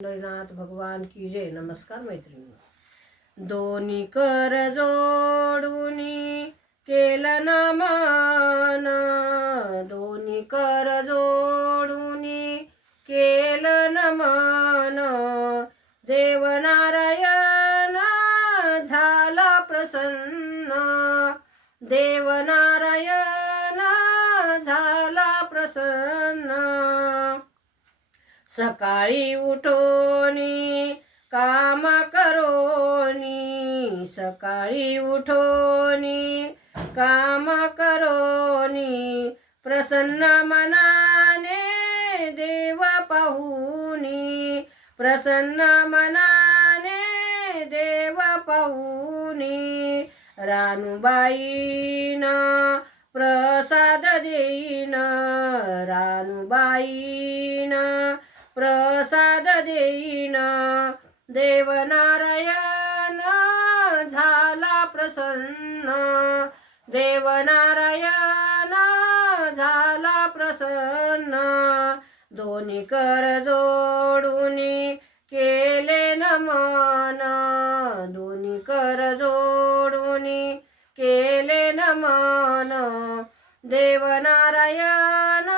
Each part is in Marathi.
पंढरीनाथ भगवान की जय। नमस्कार मैत्रिणी। दोन्ही कर जोडूनी केलं नमन, दोन्ही कर जोडूनी केलं नमन, देवनारायण झाला प्रसन्न, देवनारायण झाला प्रसन्न। सकाळी उठोनी काम करोनी, सकाळी उठोनी काम करोनी, प्रसन्न मनाने देव पाहुनी, प्रसन्न मनाने देव पाहुनी। रानुबाईन प्रसाद देईन, रानुबाईन प्रसाद देईन, देवनारायण झाला प्रसन्न, देवनारायण झाला प्रसन्न। दोन्ही कर जोडूनी केले नमन, दोन्ही कर जोडूनी केले नमन, देवनारायण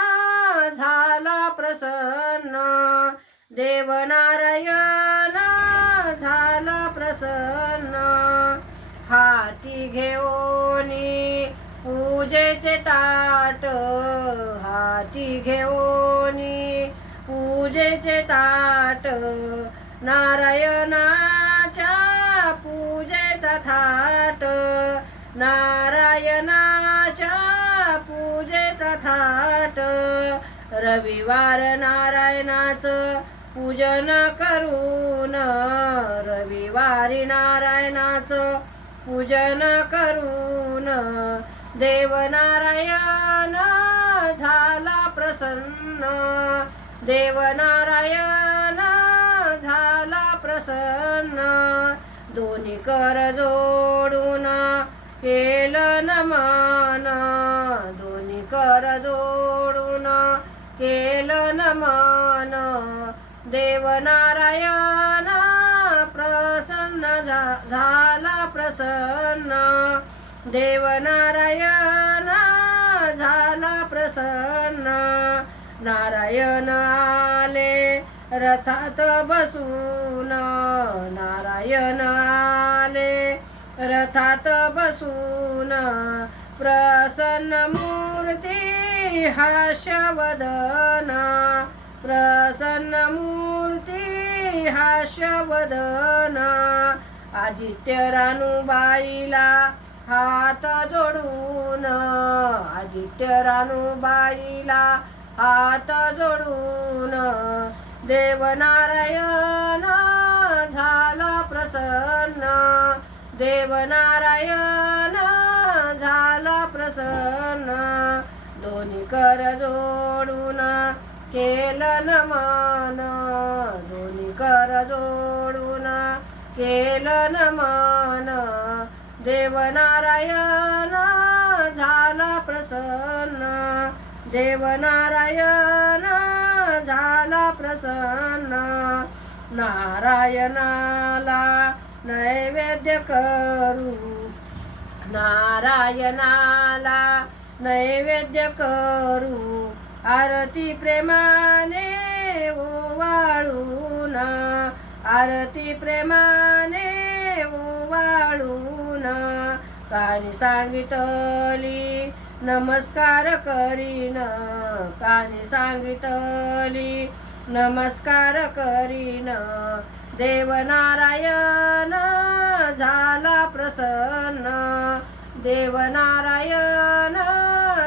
झाला प्रसन्न, देवनारायण झाला प्रसन्न। हाती घेऊनी पूजेचे ताट, हाती घेऊनी पूजेचे ताट, नारायणाच्या पूजेचा थाट, नारायणाच्या पूजेचा थाट। रविवार नारायणाचं पूजन करून, रविवारी नारायणाचं पूजन करून, देवनारायण झाला प्रसन्न, देवनारायण झाला प्रसन्न। दोन्ही कर जोडून केलं नमन, दोन्ही कर जोडून केलं नमन, देवनारायण प्रसन्न झाला प्रसन्न, देवनारायण झाला प्रसन्न। नारायण आले रथात बसून, नारायण आले रथात बसून, प्रसन्न मूर्ती हास्यवदन, प्रसन्न मूर्ती हास्यवदन। आदित्य रानुबाईला हात जोडून, आदित्य रानुबाईला हात जोडून, देवनारायण झाला प्रसन्न, देवनारायण झाला प्रसन्न। दोन्ही कर जोडून केलं नमन, दोन्ही कर जोडून केलं नमन, देवनारायण झाला प्रसन्न, देवनारायण झाला प्रसन्न। नारायणाला नैवेद्य करू, नारायणाला नैवेद्य करू, आरती प्रेमाने ओवाळून, आरती प्रेमाने ओवाळून। कानी सांगितली नमस्कार करीन, कानी सांगितली नमस्कार करीन, देवनारायण झाला प्रसन्न, देवनारायण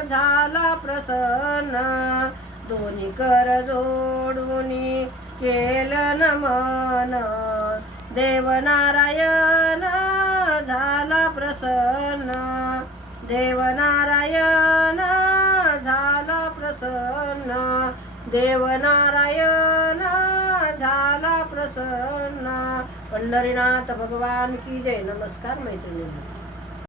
झाला प्रसन्न। दोन्ही कर जोडूनी केलं नमन, देवनारायण झाला प्रसन्न, देवनारायण झाला प्रसन्न, देवनारायण झाला प्रसन्न। पंढरीनाथ भगवान की जय। नमस्कार मैत्रिणी।